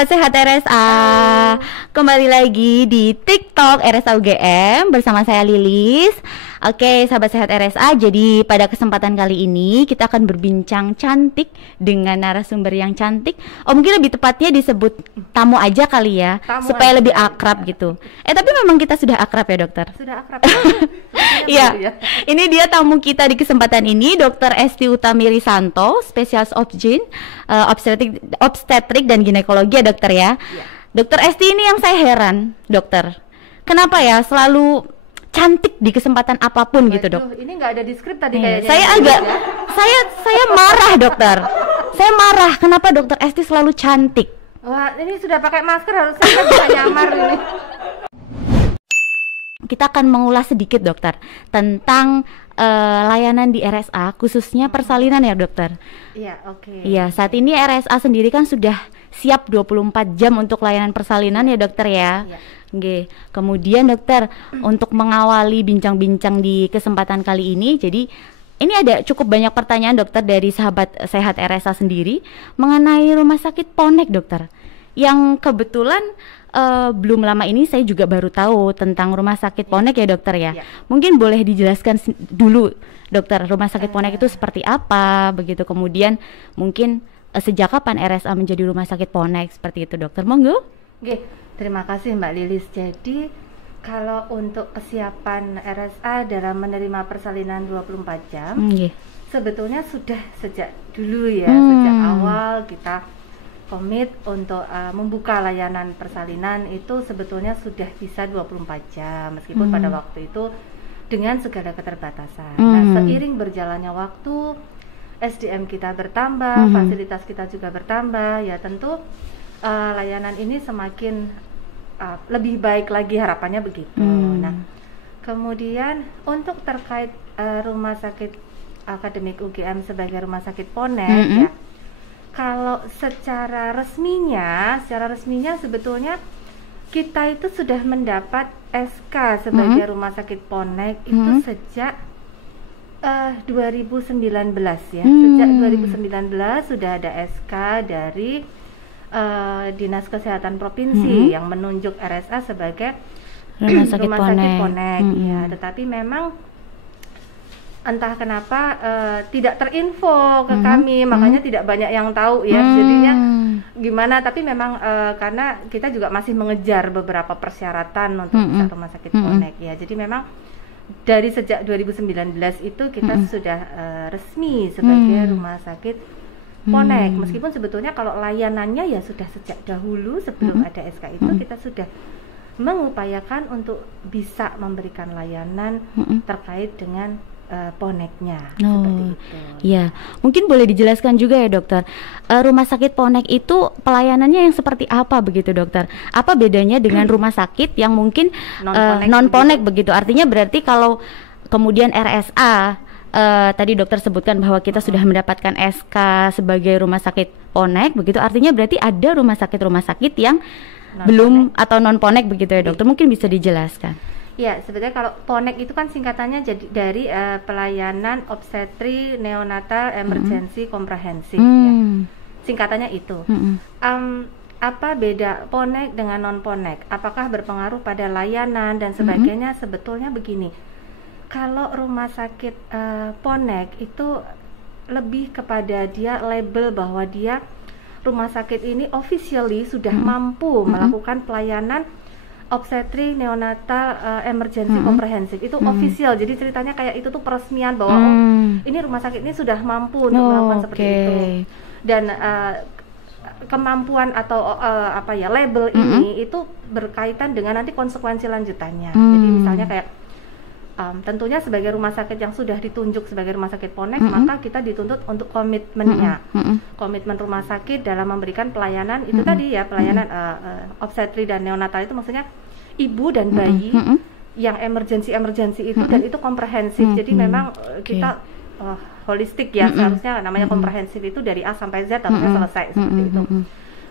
sahabat sehat RSA. Kembali lagi di TikTok RSA UGM bersama saya Lilis. Oke, sahabat sehat RSA, jadi pada kesempatan kali ini kita akan berbincang cantik dengan narasumber yang cantik. Oh, mungkin lebih tepatnya disebut tamu aja kali ya, supaya lebih akrab gitu. Tapi memang kita sudah akrab ya, dokter? Sudah akrab. Iya, ini dia tamu kita di kesempatan ini, Dr. Esti Utami Risanto, spesialis obgyn, obstetrik dan ginekologi ya, dokter ya. Dokter Esti ini yang saya heran, dokter. Kenapa ya selalu cantik di kesempatan apapun gitu, dok? Ini nggak ada di skrip tadi kayaknya. Saya marah, dokter. Saya marah. Kenapa dokter Esti selalu cantik? Wah, ini sudah pakai masker harusnya kan bisa nyamar ini. Kita akan mengulas sedikit, dokter, tentang layanan di RSA, khususnya persalinan ya, dokter. Iya, oke. Iya, saat ini RSA sendiri kan sudah siap 24 jam untuk layanan persalinan ya, dokter ya. Iya. Oke. Kemudian dokter, untuk mengawali bincang-bincang di kesempatan kali ini, jadi ini ada cukup banyak pertanyaan, dokter, dari sahabat sehat RSA sendiri mengenai rumah sakit Ponek, dokter. Yang kebetulan belum lama ini saya juga baru tahu tentang rumah sakit Ponek ya, dokter ya. Mungkin boleh dijelaskan dulu, dokter, rumah sakit Ponek itu seperti apa, begitu. Kemudian mungkin sejak kapan RSA menjadi rumah sakit Ponek, seperti itu, dokter. Monggo. Oke, terima kasih Mbak Lilis. Jadi kalau untuk kesiapan RSA dalam menerima persalinan 24 jam, sebetulnya sudah sejak dulu ya, sejak awal kita komit untuk membuka layanan persalinan itu sebetulnya sudah bisa 24 jam, meskipun pada waktu itu dengan segala keterbatasan. Nah, seiring berjalannya waktu, SDM kita bertambah, fasilitas kita juga bertambah, ya tentu layanan ini semakin lebih baik lagi, harapannya begitu. Nah, kemudian untuk terkait rumah sakit akademik UGM sebagai rumah sakit Ponek, ya, kalau secara resminya sebetulnya kita itu sudah mendapat SK sebagai rumah sakit Ponek itu sejak 2019 ya. Sejak 2019 sudah ada SK dari Dinas Kesehatan Provinsi yang menunjuk RSA sebagai rumah sakit Ponek. Ya, tetapi memang entah kenapa tidak terinfo ke kami, makanya tidak banyak yang tahu ya, jadinya gimana. Tapi memang karena kita juga masih mengejar beberapa persyaratan untuk bisa rumah sakit Ponek ya. Jadi memang dari sejak 2019 itu kita sudah resmi sebagai rumah sakit Ponek, meskipun sebetulnya kalau layanannya ya sudah sejak dahulu sebelum ada SK itu kita sudah mengupayakan untuk bisa memberikan layanan terkait dengan Poneknya, seperti itu. Iya, mungkin boleh dijelaskan juga ya, dokter, rumah sakit Ponek itu pelayanannya yang seperti apa begitu, dokter? Apa bedanya dengan rumah sakit yang mungkin non-Ponek begitu? Artinya berarti kalau kemudian RSA tadi dokter sebutkan bahwa kita sudah mendapatkan SK sebagai rumah sakit Ponek begitu, artinya berarti ada rumah sakit yang belum atau non-Ponek begitu ya, dokter? Mungkin bisa dijelaskan. Ya, sebetulnya kalau Ponek itu kan singkatannya jadi dari pelayanan obstetri neonatal emergency komprehensif ya. Singkatannya itu. Apa beda Ponek dengan non-Ponek? Apakah berpengaruh pada layanan dan sebagainya? Sebetulnya begini. Kalau rumah sakit Ponek itu lebih kepada dia label bahwa dia rumah sakit ini officially sudah mampu melakukan pelayanan obstetri neonatal emergency komprehensif. Itu official, jadi ceritanya kayak itu tuh peresmian bahwa ini rumah sakit ini sudah mampu untuk melakukan seperti itu. Dan kemampuan atau label ini itu berkaitan dengan nanti konsekuensi lanjutannya. Jadi misalnya kayak tentunya sebagai rumah sakit yang sudah ditunjuk sebagai rumah sakit Ponek, maka kita dituntut untuk komitmennya. Komitmen rumah sakit dalam memberikan pelayanan itu tadi ya, pelayanan obstetri dan neonatal itu maksudnya ibu dan bayi yang emergency itu, dan itu komprehensif. Jadi memang kita holistik ya, seharusnya namanya komprehensif itu dari A sampai Z harusnya selesai seperti itu.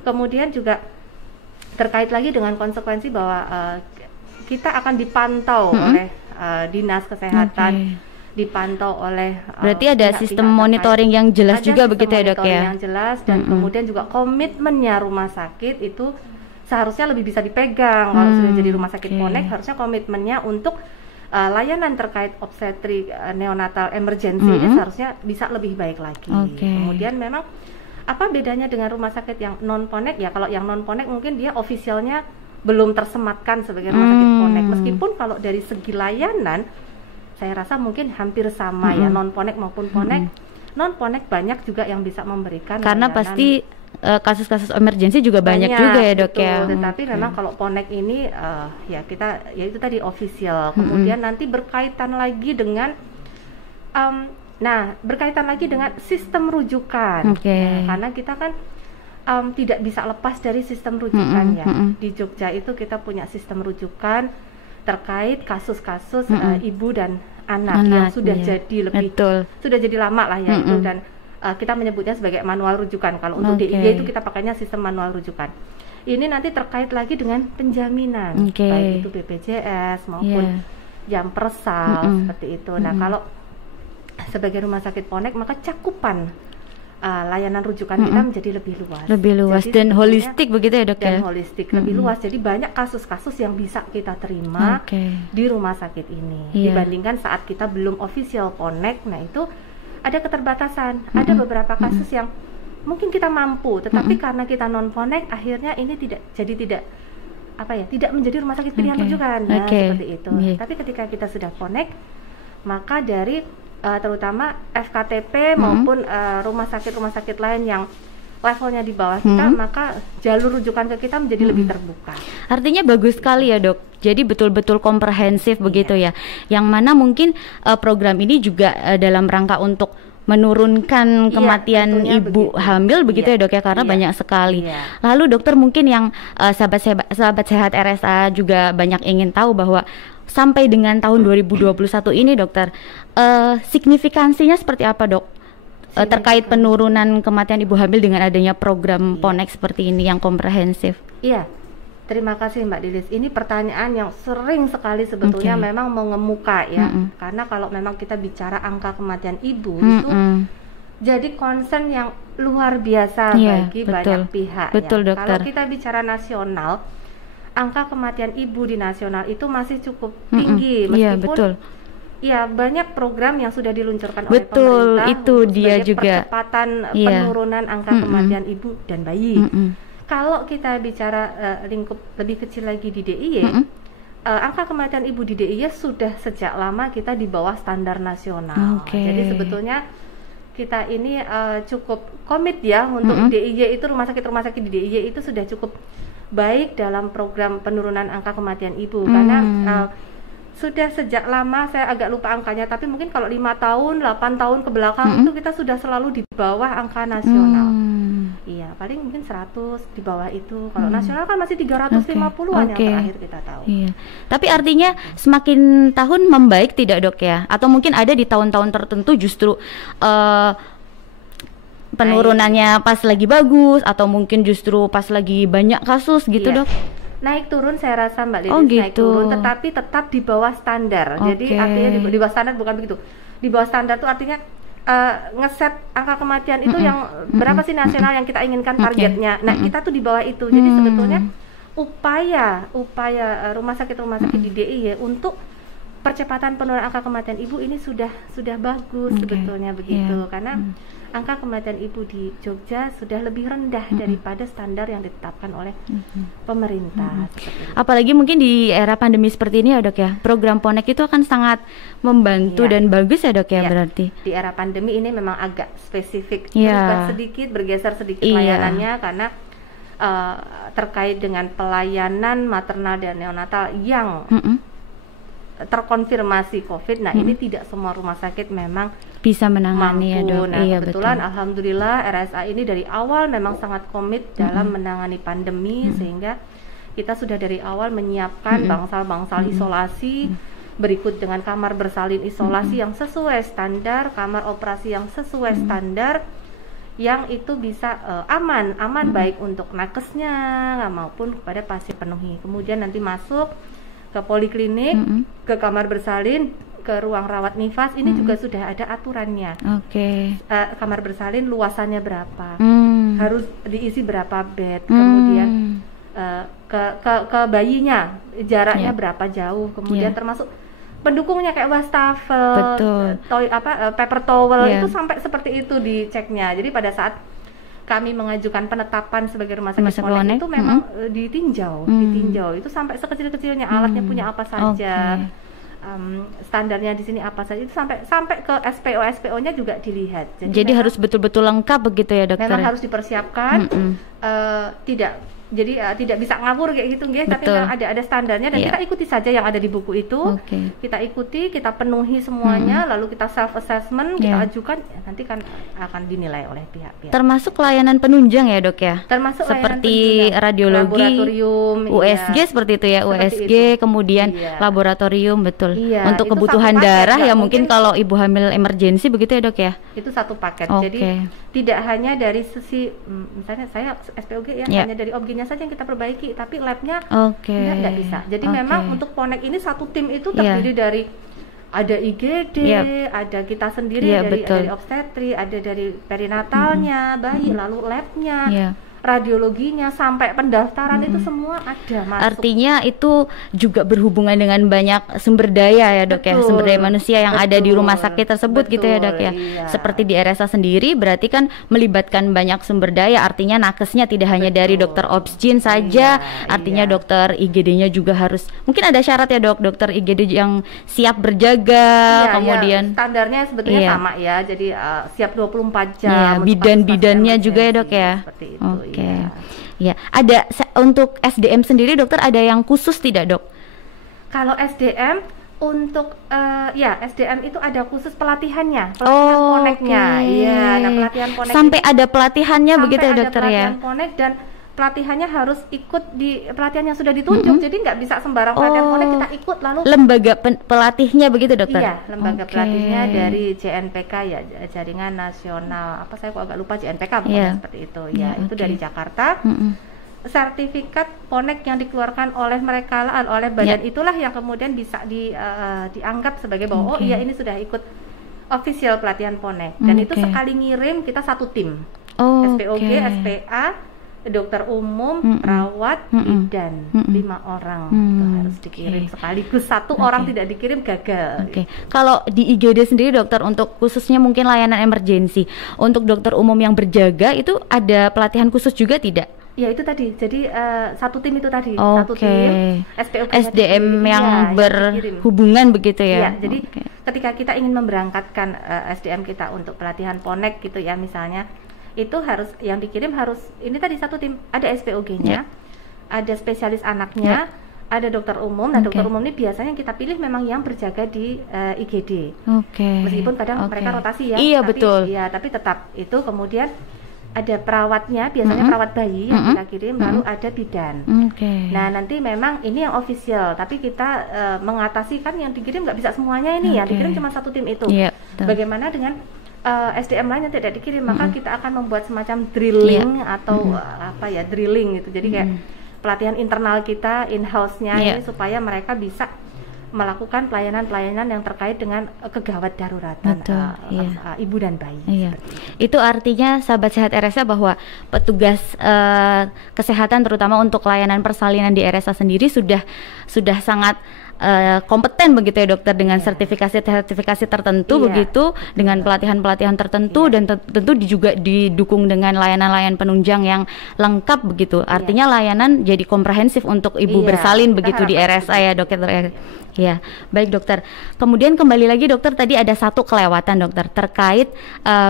Kemudian juga terkait lagi dengan konsekuensi bahwa kita akan dipantau oleh Dinas Kesehatan dipantau oleh berarti ada sistem monitoring yang jelas juga begitu ya dok ya? Yang jelas dan kemudian juga komitmennya rumah sakit itu seharusnya lebih bisa dipegang. Kalau sudah jadi rumah sakit Ponek, harusnya komitmennya untuk layanan terkait obstetrik neonatal emergency ini seharusnya bisa lebih baik lagi. Kemudian memang apa bedanya dengan rumah sakit yang non Ponek ya? Kalau yang non Ponek mungkin dia ofisialnya belum tersematkan sebagai rumah sakit Ponek, meskipun kalau dari segi layanan saya rasa mungkin hampir sama ya, non Ponek maupun Ponek. Non Ponek banyak juga yang bisa memberikan karena layanan, pasti kasus-kasus emergensi juga banyak juga ya dok ya. Tetapi memang kalau Ponek ini ya kita ya itu tadi official. Kemudian nanti berkaitan lagi dengan berkaitan lagi dengan sistem rujukan. Karena kita kan tidak bisa lepas dari sistem rujukan ya. Di Jogja itu kita punya sistem rujukan terkait kasus-kasus ibu dan anak yang sudah jadi lebih sudah jadi lama lah ya itu, dan kita menyebutnya sebagai manual rujukan. Kalau untuk DIY itu kita pakainya sistem manual rujukan. Ini nanti terkait lagi dengan penjaminan baik itu BPJS maupun jam persal seperti itu. Nah kalau sebagai rumah sakit Ponek maka cakupan layanan rujukan kita menjadi lebih luas jadi, dan holistik begitu ya dok ya? Dan holistik lebih luas, jadi banyak kasus-kasus yang bisa kita terima di rumah sakit ini dibandingkan saat kita belum official Ponek. Nah itu ada keterbatasan, ada beberapa kasus yang mungkin kita mampu, tetapi karena kita non Ponek akhirnya ini tidak menjadi rumah sakit pilihan rujukan seperti itu. Tapi ketika kita sudah Ponek, maka dari terutama FKTP maupun rumah sakit lain yang levelnya di bawah kita, maka jalur rujukan ke kita menjadi lebih terbuka. Artinya bagus sekali ya dok. Jadi betul-betul komprehensif begitu ya. Yang mana mungkin program ini juga dalam rangka untuk menurunkan kematian ibu hamil begitu ya dok ya, karena banyak sekali. Lalu dokter mungkin yang sahabat sehat RSA juga banyak ingin tahu bahwa sampai dengan tahun 2021 ini dokter, signifikansinya seperti apa dok? Terkait penurunan kematian ibu hamil dengan adanya program Ponek seperti ini yang komprehensif. Iya, terima kasih Mbak Dilis. Ini pertanyaan yang sering sekali sebetulnya memang mengemuka ya. Karena kalau memang kita bicara angka kematian ibu itu jadi concern yang luar biasa bagi banyak pihak. Betul, dokter. Kalau kita bicara nasional, angka kematian ibu di nasional itu masih cukup tinggi, meskipun banyak program yang sudah diluncurkan oleh pemerintah itu dia juga percepatan penurunan angka kematian ibu dan bayi. Kalau kita bicara lingkup lebih kecil lagi di DIY, angka kematian ibu di DIY sudah sejak lama kita di bawah standar nasional. Jadi sebetulnya kita ini cukup komit ya untuk DIY itu, rumah sakit di DIY itu sudah cukup baik dalam program penurunan angka kematian ibu, karena sudah sejak lama, saya agak lupa angkanya, tapi mungkin kalau 5 tahun, 8 tahun ke belakang itu kita sudah selalu di bawah angka nasional. Iya, paling mungkin 100 di bawah itu. Kalau nasional kan masih 350-an yang terakhir kita tahu. Tapi artinya semakin tahun membaik tidak dok ya? Atau mungkin ada di tahun-tahun tertentu justru penurunannya pas lagi bagus, atau mungkin justru pas lagi banyak kasus gitu dok? Naik turun saya rasa Mbak Lilis, naik turun, tetapi tetap di bawah standar. Jadi artinya di bawah standar bukan begitu. Di bawah standar itu artinya ngeset angka kematian itu yang berapa sih nasional yang kita inginkan targetnya. Nah kita tuh di bawah itu. Jadi sebetulnya upaya rumah sakit di DIY untuk percepatan penurunan angka kematian ibu ini sudah bagus sebetulnya begitu, karena angka kematian ibu di Jogja sudah lebih rendah daripada standar yang ditetapkan oleh pemerintah. Apalagi mungkin di era pandemi seperti ini ya dok ya, program Ponek itu akan sangat membantu dan bagus ya dok ya berarti. Di era pandemi ini memang agak spesifik, bergeser sedikit layanannya karena terkait dengan pelayanan maternal dan neonatal yang terkonfirmasi COVID. Nah ini tidak semua rumah sakit memang bisa menangani ya dok. Nah kebetulan alhamdulillah RSA ini dari awal memang sangat komit dalam menangani pandemi, sehingga kita sudah dari awal menyiapkan bangsal-bangsal isolasi, berikut dengan kamar bersalin isolasi yang sesuai standar, kamar operasi yang sesuai standar, yang itu bisa aman baik untuk nakesnya maupun kepada pasien penuhi. Kemudian nanti masuk ke poliklinik, ke kamar bersalin, ke ruang rawat nifas ini juga sudah ada aturannya. Kamar bersalin luasannya berapa, harus diisi berapa bed, kemudian ke bayinya jaraknya berapa jauh, kemudian termasuk pendukungnya kayak wastafel, paper towel itu sampai seperti itu diceknya. Jadi pada saat kami mengajukan penetapan sebagai rumah sakit Ponek itu memang ditinjau itu sampai sekecil-kecilnya, alatnya punya apa saja, standarnya di sini apa saja, itu sampai ke SPO-nya juga dilihat. Jadi harus betul-betul lengkap begitu ya dokter? Memang harus dipersiapkan, tidak bisa ngawur kayak gitu, tapi memang ada standarnya dan kita ikuti saja yang ada di buku itu. Kita ikuti, kita penuhi semuanya, lalu kita self assessment, kita ajukan, nanti kan akan dinilai oleh pihak-pihak. Termasuk layanan penunjang ya dok ya? Termasuk seperti radiologi, laboratorium, USG seperti itu ya, USG itu. Kemudian laboratorium, betul. Untuk kebutuhan darah ya mungkin kalau ibu hamil emergensi begitu ya dok ya? Itu satu paket. Jadi tidak hanya dari sisi misalnya saya SPOG hanya dari obgyn saja yang kita perbaiki, tapi labnya nggak bisa. Jadi memang untuk Ponek ini satu tim itu terdiri dari ada IGD, ada kita sendiri dari obstetri, ada dari perinatalnya bayi, lalu labnya, radiologinya, sampai pendaftaran itu semua ada masuk. Artinya itu juga berhubungan dengan banyak sumber daya ya dok ya, sumber daya manusia yang ada di rumah sakit tersebut gitu ya dok ya. Seperti di RSA sendiri berarti kan melibatkan banyak sumber daya, artinya nakesnya tidak hanya dari dokter obsgyn saja, artinya dokter IGD-nya juga harus, mungkin ada syarat ya dok, dokter IGD yang siap berjaga, kemudian standarnya sebetulnya sama ya, jadi siap 24 jam. Bidan-bidannya juga ya dok ya. Seperti itu. Ya, ada untuk SDM sendiri dokter ada yang khusus tidak dok? Kalau SDM untuk SDM itu ada khusus pelatihan Poneknya. Nah pelatihan Ponek sampai ada pelatihannya begitu ya dokter ya? Pelatihan Ponek dan pelatihannya harus ikut di pelatihan yang sudah ditunjuk, jadi nggak bisa sembarang pelatihan Ponek kita ikut lalu. Lembaga pelatihnya begitu dokter? Iya, lembaga pelatihnya dari JNPK ya, Jaringan Nasional, apa saya kok agak lupa, JNPK pokoknya seperti itu ya, itu dari Jakarta. Sertifikat Ponek yang dikeluarkan oleh mereka, oleh badan itulah yang kemudian bisa dianggap sebagai bahwa iya ini sudah ikut official pelatihan Ponek, dan itu sekali ngirim kita satu tim, SPOG, SPA, dokter umum, perawat, bidan, 5 orang itu harus dikirim sekaligus. Satu orang tidak dikirim gagal. Kalau di IGD sendiri dokter, untuk khususnya mungkin layanan emergensi, untuk dokter umum yang berjaga itu ada pelatihan khusus juga tidak? Ya itu tadi, jadi satu tim itu tadi, satu tim SPOG SDM yang berhubungan begitu ya? Jadi ketika kita ingin memberangkatkan SDM kita untuk pelatihan Ponek gitu ya misalnya, itu harus yang dikirim harus ini tadi satu tim, ada SPOG-nya, ada spesialis anaknya, ada dokter umum. Nah dokter umum ini biasanya kita pilih memang yang berjaga di IGD. Meskipun kadang mereka rotasi ya. Iya betul. Iya tapi tetap itu. Kemudian ada perawatnya, biasanya perawat bayi yang kita kirim, lalu ada bidan. Nah nanti memang ini yang official, tapi kita mengatasi kan yang dikirim nggak bisa semuanya ini, yang dikirim cuma satu tim itu. Bagaimana dengan SDM lain yang tidak dikirim, maka kita akan membuat semacam drilling atau drilling gitu. Jadi kayak pelatihan internal kita in-house-nya ini supaya mereka bisa melakukan pelayanan-pelayanan yang terkait dengan kegawat daruratan ibu dan bayi. Itu artinya sahabat sehat RSA bahwa petugas kesehatan terutama untuk layanan persalinan di RSA sendiri sudah sangat kompeten begitu ya dokter, dengan sertifikasi tertentu begitu, dengan pelatihan tertentu dan tentu juga didukung dengan layanan penunjang yang lengkap begitu. Artinya layanan jadi komprehensif untuk ibu bersalin begitu di RSA ya dokter. Ya, baik dokter. Kemudian kembali lagi dokter, tadi ada satu kelewatan dokter terkait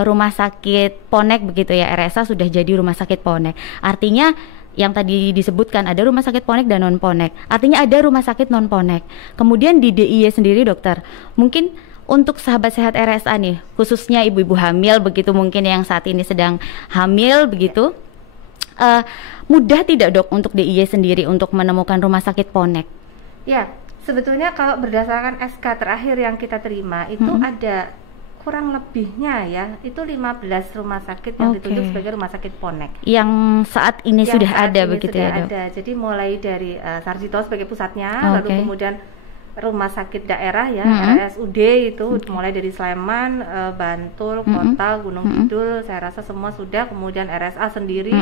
rumah sakit Ponek begitu ya, RSA sudah jadi rumah sakit Ponek. Artinya yang tadi disebutkan ada rumah sakit Ponek dan non Ponek, artinya ada rumah sakit non Ponek. Kemudian di DIY sendiri dokter, mungkin untuk sahabat sehat RSA nih, khususnya ibu-ibu hamil begitu, mungkin yang saat ini sedang hamil begitu, mudah tidak dok untuk DIY sendiri untuk menemukan rumah sakit Ponek? Ya, sebetulnya kalau berdasarkan SK terakhir yang kita terima itu ada kurang lebihnya ya, itu 15 rumah sakit yang ditunjuk sebagai rumah sakit Ponek yang saat ini sudah ada begitu ya dok? Ada. Jadi mulai dari Sarjito sebagai pusatnya, lalu kemudian rumah sakit daerah ya, RSUD itu mulai dari Sleman, Bantul, Kota, Gunung Kidul, saya rasa semua sudah. Kemudian RSA sendiri,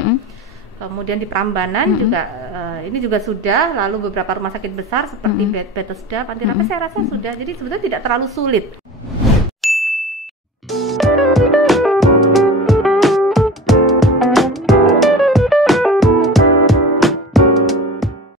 kemudian di Prambanan juga ini juga sudah. Lalu beberapa rumah sakit besar seperti Bethesda, Panti Rapih saya rasa sudah. Jadi sebetulnya tidak terlalu sulit.